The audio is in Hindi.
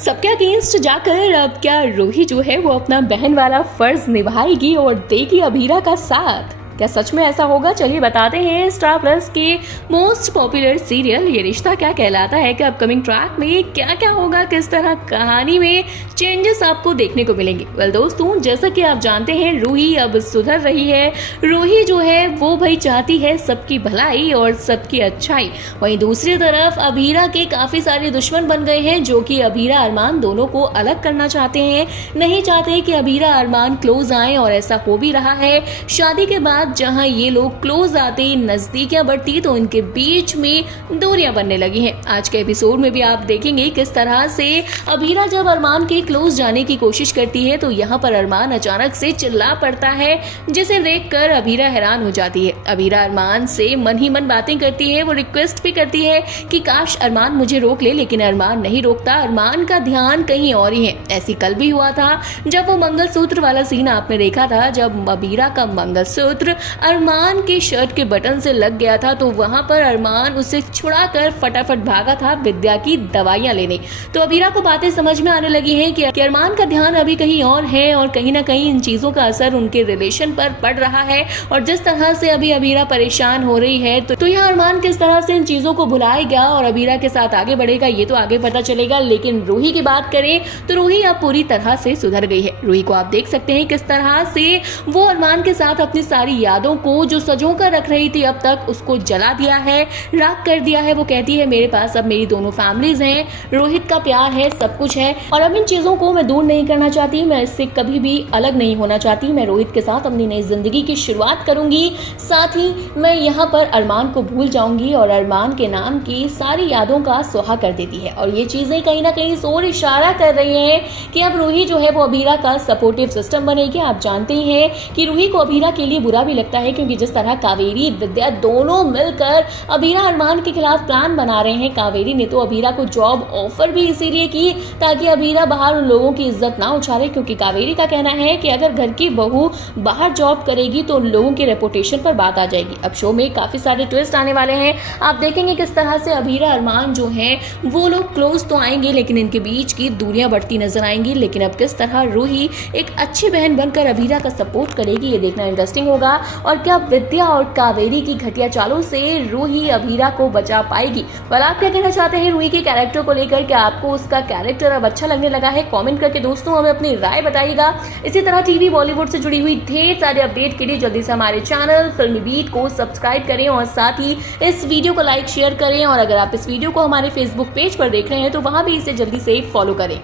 सबके अगेंस्ट जाकर अब क्या रूही जो है वो अपना बहन वाला फर्ज निभाएगी और देगी अभीरा का साथ? क्या सच में ऐसा होगा? चलिए बताते हैं। स्टार प्लस के मोस्ट पॉपुलर सीरियल ये रिश्ता क्या कहलाता है कि अपकमिंग ट्रैक में क्या क्या होगा, किस तरह कहानी में चेंजेस आपको देखने को मिलेंगे। वेल दोस्तों, जैसा कि आप जानते हैं रूही अब सुधर रही है। रूही जो है वो भाई चाहती है सबकी भलाई और सबकी अच्छाई। वहीं दूसरी तरफ अभीरा के काफी सारे दुश्मन बन गए हैं जो कि अभीरा अरमान दोनों को अलग करना चाहते हैं। नहीं चाहते कि अभीरा अरमान क्लोज आए और ऐसा हो भी रहा है। शादी के बाद जहां ये लोग क्लोज आते, नजदीकियां बढ़ती तो इनके बीच में दूरियां बनने लगी हैं। आज के एपिसोड में भी आप देखेंगे किस तरह से अभीरा जब अरमान के क्लोज जाने की कोशिश करती है तो यहाँ पर अरमान अचानक से चिल्ला पड़ता है, जिसे देखकर अभीरा हैरान हो जाती है। अभीरा अरमान से मन ही मन बातें करती है, वो रिक्वेस्ट भी करती है कि काश अरमान मुझे रोक ले, लेकिन अरमान नहीं रोकता। अरमान का ध्यान कहीं और ही है। ऐसी कल भी हुआ था जब वो मंगलसूत्र वाला सीन आपने देखा था, जब अभीरा का मंगलसूत्र अरमान के शर्ट के बटन से लग गया था तो वहां पर अरमान उसे छुड़ाकर फटाफट भागा था विद्या की दवाइयां लेने। तो अभीरा को बातें समझ में आने लगी हैं कि अरमान का ध्यान अभी कहीं और है और कहीं ना कहीं इन चीजों का असर उनके रिलेशन पर पड़ रहा है। और जिस तरह से अभी अभीरा परेशान हो रही है तो यह अरमान किस तरह से इन चीजों को भुलाएगा और अभीरा के साथ आगे बढ़ेगा, ये तो आगे पता चलेगा। लेकिन रूही की बात करें तो रूही अब पूरी तरह से सुधर गई है। रूही को आप देख सकते हैं किस तरह से वो अरमान के साथ अपनी सारी यादों को जो सजो कर रख रही थी अब तक उसको जला दिया है, राख कर दिया है। वो कहती है मेरे पास अब मेरी दोनों फैमिलीज हैं, रोहित का प्यार है, सब कुछ है और अब इन चीजों को मैं दूर नहीं करना चाहती, मैं इससे कभी भी अलग नहीं होना चाहती। मैं रोहित के साथ अपनी नई जिंदगी की शुरुआत करूंगी, साथ ही मैं यहाँ पर अरमान को भूल जाऊंगी और अरमान के नाम की सारी यादों का सुहा कर देती है। और ये चीजें कहीं ना कहीं जोर इशारा कर रही हैं कि अब रूही जो है वो अभीरा का सपोर्टिव सिस्टम बनेगी। आप जानते ही हैं कि रूही को अभीरा के लिए बुरा भी लगता है, क्योंकि जिस तरह कावेरी विद्या दोनों मिलकर अभीरा अरमान के खिलाफ प्लान बना रहे हैं। कावेरी ने तो अभीरा को जॉब ऑफर भी इसीलिए की ताकि अभीरा बाहर उन लोगों की इज्जत ना उछाले, क्योंकि कावेरी का कहना है कि अगर घर की बहू बाहर जॉब करेगी तो उन लोगों के रेपुटेशन पर बात आ जाएगी। अब शो में काफी सारे ट्विस्ट आने वाले हैं। आप देखेंगे किस तरह से अभीरा अरमान जो है वो लोग क्लोज तो आएंगे लेकिन इनके बीच की दूरियां बढ़ती नजर आएंगी। लेकिन अब किस तरह रूही एक अच्छी बहन बनकर अभीरा का सपोर्ट करेगी, ये देखना इंटरेस्टिंग होगा। और क्या विद्या और कावेरी की घटिया चालों से रूही अभीरा को बचा पाएगी? वाल आप क्या कहना चाहते हैं रूही के कैरेक्टर को लेकर? क्या आपको उसका कैरेक्टर अब अच्छा लगने लगा है? कमेंट करके दोस्तों हमें अपनी राय बताइएगा। इसी तरह टीवी बॉलीवुड से जुड़ी हुई ढेर सारे अपडेट के लिए जल्दी से हमारे चैनल फिल्मी बीट को सब्सक्राइब करें और साथ ही इस वीडियो को लाइक शेयर करें। और अगर आप इस वीडियो को हमारे फेसबुक पेज पर देख रहे हैं तो वहां भी इसे जल्दी से फॉलो करें।